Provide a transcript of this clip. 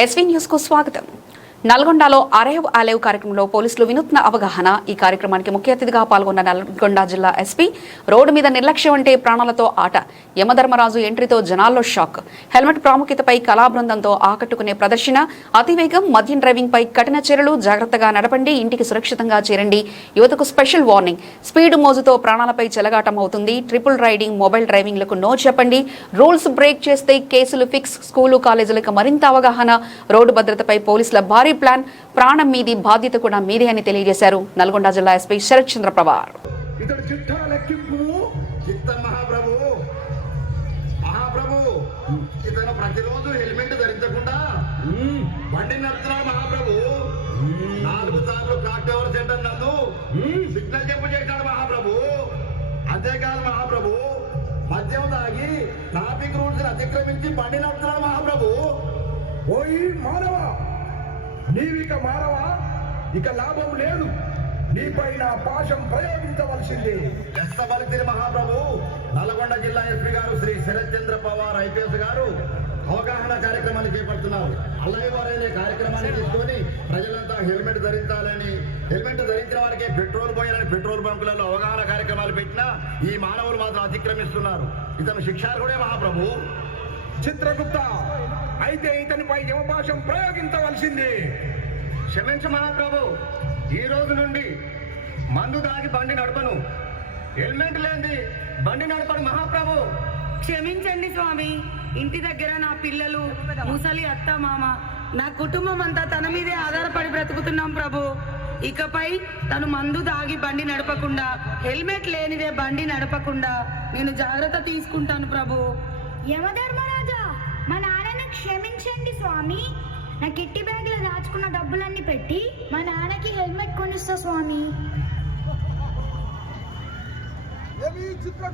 SV news కు స్వాగతం. నల్గొండలో అరేవ్ అలేవ్ కార్యక్రమంలో పోలీసులు వినూత్న అవగాహన. ఈ కార్యక్రమానికి ముఖ్య అతిథిగా పాల్గొన్న నల్గొండ జిల్లా ఎస్పీ. రోడ్డు మీద నిర్లక్ష్యం అంటే ప్రాణాలతో ఆట. యమధర్మరాజు ఎంట్రీతో జనాల్లో షాక్. హెల్మెట్ ప్రాముఖ్యతపై కళాబృందంతో ఆకట్టుకునే ప్రదర్శన. అతివేగం, మద్యం డ్రైవింగ్ పై కఠిన చర్యలు. జాగ్రత్తగా నడపండి, ఇంటికి సురక్షితంగా చేరండి. యువతకు స్పెషల్ వార్నింగ్. స్పీడ్ మోజుతో ప్రాణాలపై చెలగాటం అవుతుంది. ట్రిపుల్ రైడింగ్, మొబైల్ డ్రైవింగ్లకు నో చెప్పండి. రూల్స్ బ్రేక్ చేస్తే కేసులు ఫిక్స్. స్కూలు, కాలేజీలకు మరింత అవగాహన. రోడ్డు భద్రతపై పోలీసుల భారీ ప్లాన్. ప్రాణం మీది, బాధ్యత కూడా మీదే అని తెలియజేశారు నల్గొండ జిల్లా ఎస్పీ శరత్ చంద్ర పవార్. ప్రతిరోజు హెల్మెట్ ధరించకుండా బండి నడుపుతున్నాడు మహాప్రభు. 4 సార్లు క్లాక్ టవర్ సెంటర్ నందు సిగ్నల్ చెప్పు చేశాడు మహాప్రభు. అంతేకాదు మహాప్రభు, మద్యం తాగి ట్రాఫిక్ రూల్స్ అతిక్రమించి బండి నడుపుతున్నాడు మహాప్రభు. ఓయి మానవ, నీవిక మానవా, ఇక లాభం లేదు. నీపైన పాశం ప్రయోగించవలసిందే. కష్టపరిచిన మహాప్రభు. నల్గొండ జిల్లా ఎస్పీ గారు శ్రీ శరత్ చంద్ర పవార్ ఐపీఎస్ గారు అవగాహన కార్యక్రమాన్ని చేపడుతున్నారు. అలాగే వారైన కార్యక్రమాన్ని తీసుకొని ప్రజలంతా హెల్మెట్ ధరించాలని, హెల్మెట్ ధరించిన వారికి పెట్రోల్ పోయాలని పెట్రోల్ బంకులలో అవగాహన కార్యక్రమాలు పెట్టినా ఈ మానవులు మాత్రం అతిక్రమిస్తున్నారు. ఇతను శిక్షార్హుడే మహాప్రభు. చిత్రగుప్త, అయితే ఇతనిపై యమపాశం ప్రయోగించవలసిందే. క్షమించు మహాప్రభు, ఈ రోజు నుండి మందు దాగి బండి నడపను, హెల్మెట్ లేని బండి నడపను మహాప్రభు. క్షమించండి స్వామి. ఇంటి దగ్గర నా పిల్లలు, ముసలి అత్త మామ, నా కుటుంబం అంతా తన మీదే ఆధారపడి బ్రతుకుతున్నాం ప్రభు. ఇకపై తను మందు దాగి బండి నడపకుండా, హెల్మెట్ లేనిదే బండి నడపకుండా నేను జాగ్రత్త తీసుకుంటాను ప్రభు. యమధర్మరాజా, మా నాన్నని క్షమించండి స్వామి. నా కిట్టి బ్యాగ్లో దాచుకున్న డబ్బులన్నీ పెట్టి మా నాన్నకి హెల్మెట్ కొనిస్తా స్వామి.